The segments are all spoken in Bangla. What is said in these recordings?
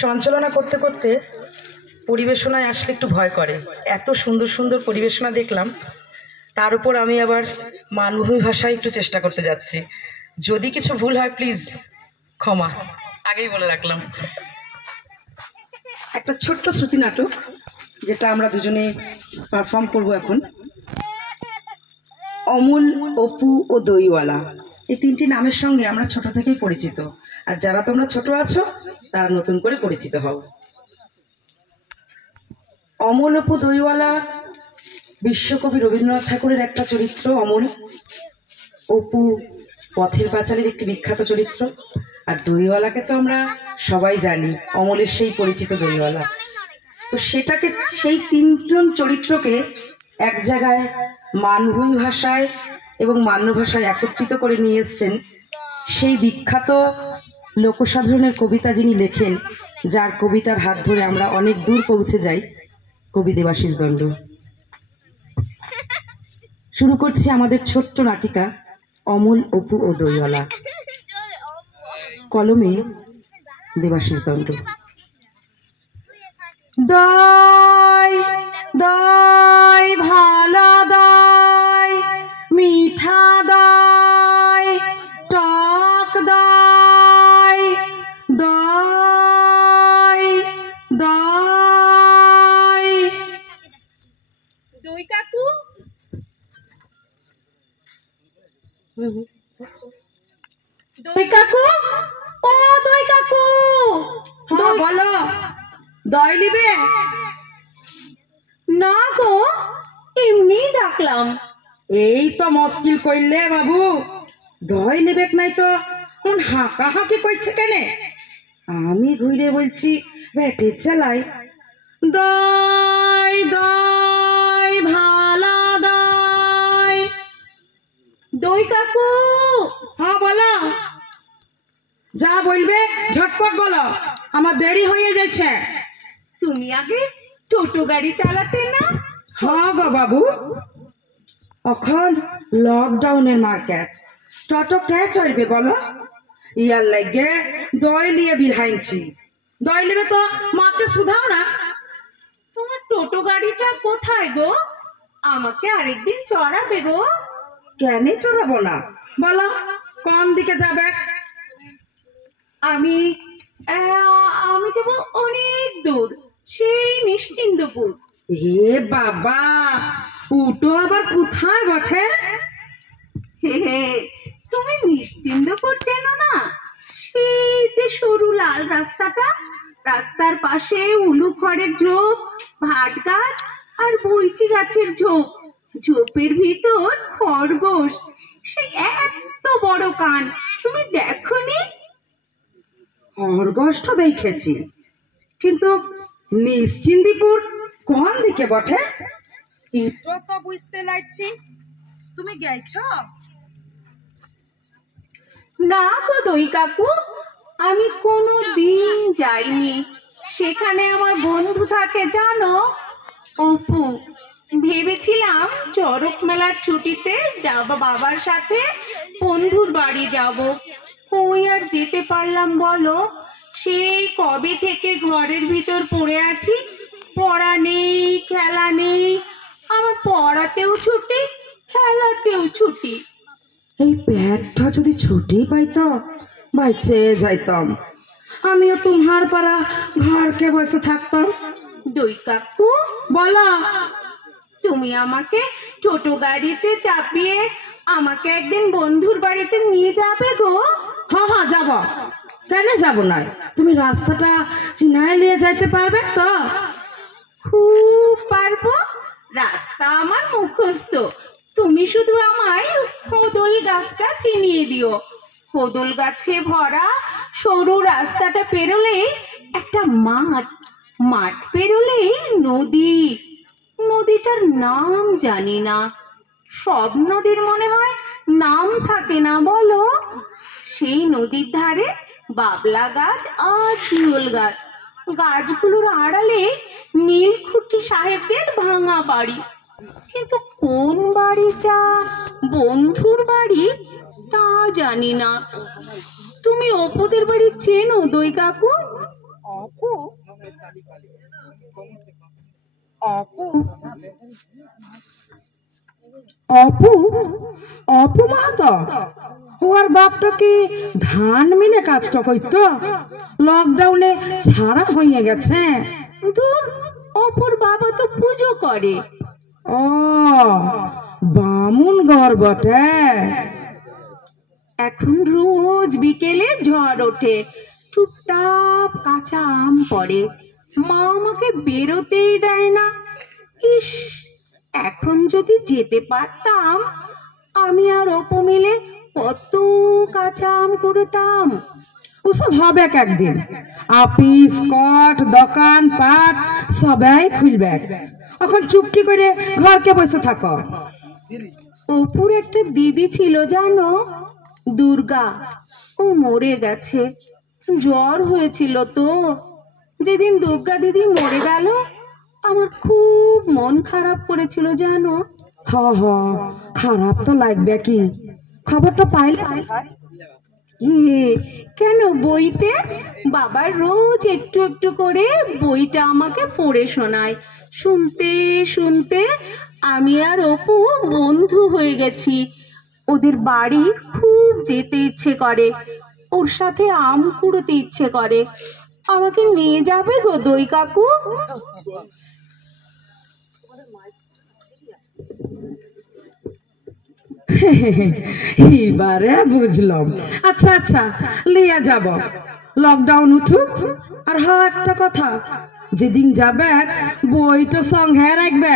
সঞ্চালনা করতে করতে পরিবেশনায় আসলে একটু ভয় করে। এত সুন্দর সুন্দর পরিবেশনা দেখলাম, তার উপর আমি আবার মানভূমি ভাষায় একটু চেষ্টা করতে যাচ্ছি। যদি কিছু ভুল হয় প্লিজ ক্ষমা, আগেই বলে রাখলাম। একটা ছোট্ট শ্রুতি নাটক যেটা আমরা দুজনে পারফর্ম করব এখন। অমূল, অপু ও দইওয়ালা, এই তিনটি নামের সঙ্গে আমরা ছোট থেকেই পরিচিত, আর যারা তোমরা ছোট আছো তারা নতুন করে পরিচিত হও। অমল, অপু, দইওয়ালা বিশ্বকবি রবীন্দ্রনাথ ঠাকুরের একটা চরিত্র অমল, অপু পথের পাঁচালীর একটি বিখ্যাত চরিত্র, আর দইওয়ালাকে তো আমরা সবাই জানি, অমলের সেই পরিচিত দইওয়ালা। তো সেটাকে, সেই তিনজন চরিত্রকে এক জায়গায় মানভূমি ভাষায় এবং মান্য ভাষায় একত্রিত করে নিয়ে এসছেন সেই বিখ্যাত লোকসাধারণের কবিতা যিনি লেখেন, যার কবিতার হাত ধরে আমরা অনেক দূর পৌঁছে যাই, কবি দেবাশিস দণ্ড। শুরু করছি আমাদের ছোট্ট নাটিকা অমল, অপু ও দইওয়ালা। কলমে দেবাশিস দণ্ড। দই দই ভালো দই, মিঠা দই, টক দই, দই দই। দই কাকু, দই কাকু, ও দই কাকু। হ্যাঁ বলো, দই নিবে? না গো, এমনি ডাকলাম। এই তো মুশকিল কইলে বাবু, দই নেবে নাই তো হাঁকা হাঁকি করছে কেন? আমি ঘুরে বলছি ব্যাটের চালাই, দই দই ভালো দই। দই কাকু। হ্যাঁ বলো, যা বলবে ঝটপট বলো, আমার দেরি হয়ে যাচ্ছে। তুমি আগে টোটো গাড়ি চালাতে না? হ্যাঁ গো বাবু, এখন লকডাউনের মার্কেট, টোটো কে চলবে বলো? ইয়ার লাগে দই নিয়ে বিহাইছি। দই নেবে তো মাকে শুধাও না। তোমার টোটো গাড়িটা কোথায় গো? আমাকে আরেকদিন চড়াবে গো। কেন চড়াবো না বলো, কোন দিকে যাবে? আমি আমি যাবো অনেক দূর, সেই নিশ্চিন্দপুর। এ বাবা, উটো আবার কোথায় বটে? হে হে, তুমি নিশ্চিন্দপুর চেনো না? সেই যে সরু লাল রাস্তাটা, রাস্তার পাশে উলু খড়ের ঝোপ, ভাট গাছ আর বইচি গাছের ঝোপ, ঝোপের ভিতর খরগোশ, সে এত বড় কান, তুমি দেখোনি? খরগোশ তো দেখেছি, কিন্তু নিশ্চিন্দিপুর কোন দিকে বটে? এটা তো বুঝতে লাগছি, তুমি গেছ? না গো দই কাকু, আমি কোনো দিন যাইনি। সেখানে আমার বন্ধু থাকে জানো, অপু। ভেবেছিলাম চড়ক মেলার ছুটিতে যাব বাবার সাথে বন্ধুর বাড়ি যাব, ওই আর যেতে পারলাম বলো? সেই কবে থেকে ঘরের ভিতর পড়ে আছি, পড়া নেই, খেলা নেই, আমার পড়াতেও ছুটি, খেলাতেও ছুটি। এই পেটটা যদি ছুটি পাইতো বাইচে যাইতাম, আমিও তোমার পাড়া ঘরকে বসে থাকতাম। দই কাকু বলো, তুমি আমাকে টোটো গাড়িতে চাপিয়ে আমাকে একদিন বন্ধুর বাড়িতে নিয়ে যাবে গো? হ্যাঁ হ্যাঁ যাব, কেন যাব না? তুমি রাস্তাটা চিনায় নিয়ে যাইতে পারবে তো? খুব পারবো, রাস্তা আমার মুখস্থ। তুমি শুধু আমায় হোদল গাছটা চিনিয়ে দিও। হোদল গাছে ভরা সরু রাস্তাটা পেরোলেই একটা মাঠ, মাঠ পেরোলেই নদী, নদীটার নাম জানি না। সব নদীর মনে হয় নাম থাকে না বলো? সেই নদীর ধারে বাবলা গাছ আর শিউল গাছ, গাছগুলোর আড়ালে নীলকুঠি সাহেবদের ভাঙা বাড়ি। কিন্তু কোন বাড়িটা বন্ধুর বাড়ি তা জানি না। তুমি অপুদের বাড়ি চেনো দই কাকু? অপু অপু অপু অপু মাহাতো ওর বাপটা কি ধান মিলে কাজটা করতো, লকডাউনে ছাড়া হয়ে গেছে। ধুর, অপুর বাবা তো পুজো করে। ও বামুন ঘর বটে। এখন রোজ বিকেলে ঝড় ওঠে, টুপটাপ কাঁচা আম পড়ে, মা আমাকে বেরোতেই দেয় না। ইস, এখন যদি যেতে পারতাম, আমি আর অপু মিলে কত কাঁচা আম কুড়োতাম। ওসব হবে একদিন, আপিস কট দোকান পাট সবাই খুলবে। এখন চুপটি করে ঘরকে বসে থাকো। অপুর একটা দিদি ছিল জানো, দুর্গা, ও মরে গেছে। জ্বর হয়েছিল তো, যেদিন দুর্গা দিদি মরে গেল আমার খুব মন খারাপ করেছিল জানো। হ হ, খারাপ তো লাগবে, কি খবরটা পাইলে? কেন, বইতে বাবা রোজ একটু একটু করে বইটা আমাকে পড়ে শোনায়। শুনতে শুনতে আমি আর অপু বন্ধু হয়ে গেছি। ওদের বাড়ি খুব যেতে ইচ্ছে করে, ওর সাথে আম কুড়োতে ইচ্ছে করে। আমাকে নিয়ে যাবে গো দই কাকু? এবারে বুঝলাম। আচ্ছা আচ্ছা, লিয়া যাব, লকডাউন উঠুক। আর হ্যাঁ, একটা কথা, যেদিন যাবে বইটা সঙ্গে রাখবে,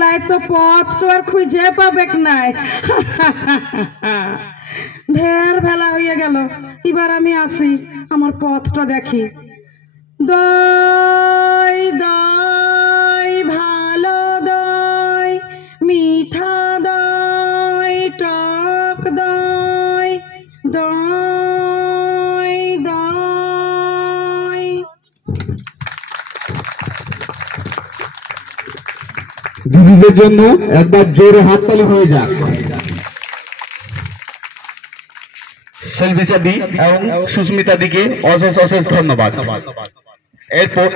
লাই তো পথ তো আর খুঁজে পাবে নাই। ঢের ভেলা হয়ে গেল, এবার আমি আসি, আমার পথটা দেখি। দই দই ভালো দই, মিঠা দই টক দই, দই দই। দিদিদের জন্য একবার জোরে হাততালি হয়ে যাক। সেলভিসা দি এবং সুস্মিতা দিকে অশেষ অশেষ ধন্যবাদ। এরপর